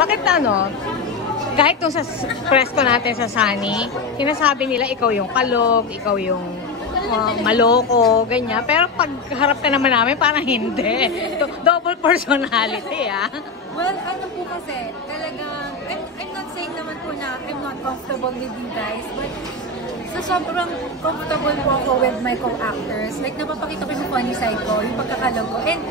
Bakit ano, kahit nung sa press ko natin sa Sunny, sinasabi nila ikaw yung kalog, ikaw yung maloko, ganyan. Pero pag harap ka naman namin, parang hindi. Double personality, ah. Well, ano po kasi, talagang, I'm not saying naman po na I'm not comfortable with you guys, but sa sobrang comfortable po ako with my co-actors. Like, napapakita ko yung funny side ko, yung pagkakalog ko. And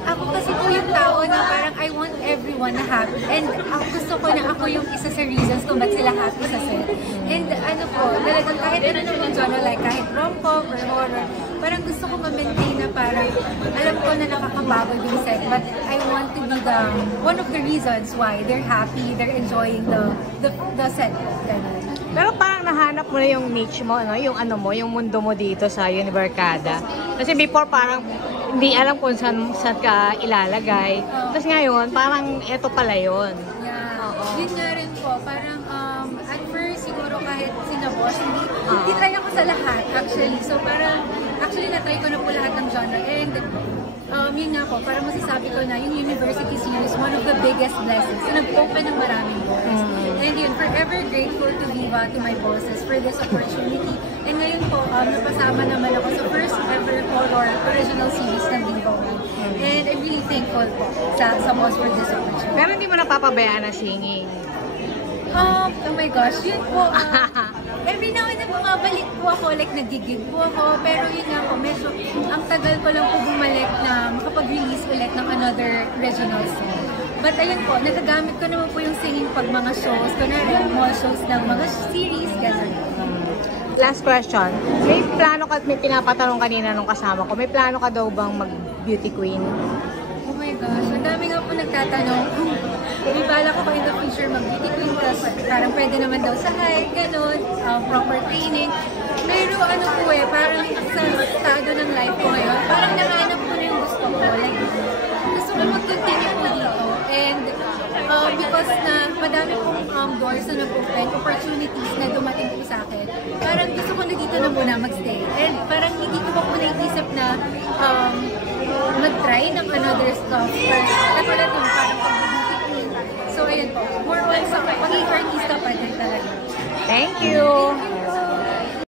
ako kasi po yung tao na parang I want everyone na happy. And ako gusto ko na ako yung isa sa reasons kung ba't sila happy sa set. And ano po, talagang kahit ano naman yung genre, like kahit rom-com or horror, parang gusto ko ma-maintain na parang alam ko na nakakapagod yung set, but I want to be one of the reasons why they're happy, they're enjoying the set. Pero parang nahanap mo na yung niche mo, no? Yung ano mo, yung mundo mo dito sa Univercada. Kasi before parang hindi alam kung saan ka ilalagay. Tapos ngayon, parang eto pala yun. Yeah. Yun nga rin po, parang at first siguro kahit sinabos, hindi try ako sa lahat actually. So parang, actually na-try ko na po lahat ng genre. And yun nga po, parang masasabi ko na yung university series, one of the biggest blessings. So nag-open ng maraming doors. And yun, forever grateful to Viva, to my bosses for this opportunity. And ngayon po, napasama naman ako sa first ever horror original series ng Viva. And I'm really thankful po sa boss for this opportunity. Pero hindi mo napapabayaan na singing? Oh my gosh, yun po. Every now and then bumabalik po ako, like nagigig po ako. Pero yun nga po, medyo ang tagal ko lang po bumalik na makapag-release ulit ng another original song. But ayun po, nagagamit ko naman po yung singing pag mga shows, kunwari mall shows ng mga series, gano'n. Last question. May plano ka, may pinapatanong kanina nung kasama ko, may plano ka daw bang mag-beauty queen? Oh my gosh, ang dami nga po nagtatanong. May bala ko in the future mag-beauty queen kasi parang pwede naman daw sa height, gano'n, proper training. Pero ano po parang sa estado ng life ko ngayon, parang nahanap ko na yung gusto ko. Like, gusto ko mag-continue po dito. And because na madami pong doors na nag-open, opportunities na dumating po sa akin, parang gusto ko na dito na muna mag-stay. And parang hindi ko pa po naisip na mag-try ng another stuff. Katulad nung parang pag-beauty queen. So ayun po, more on sa pagiging artista pa din talaga. Thank you!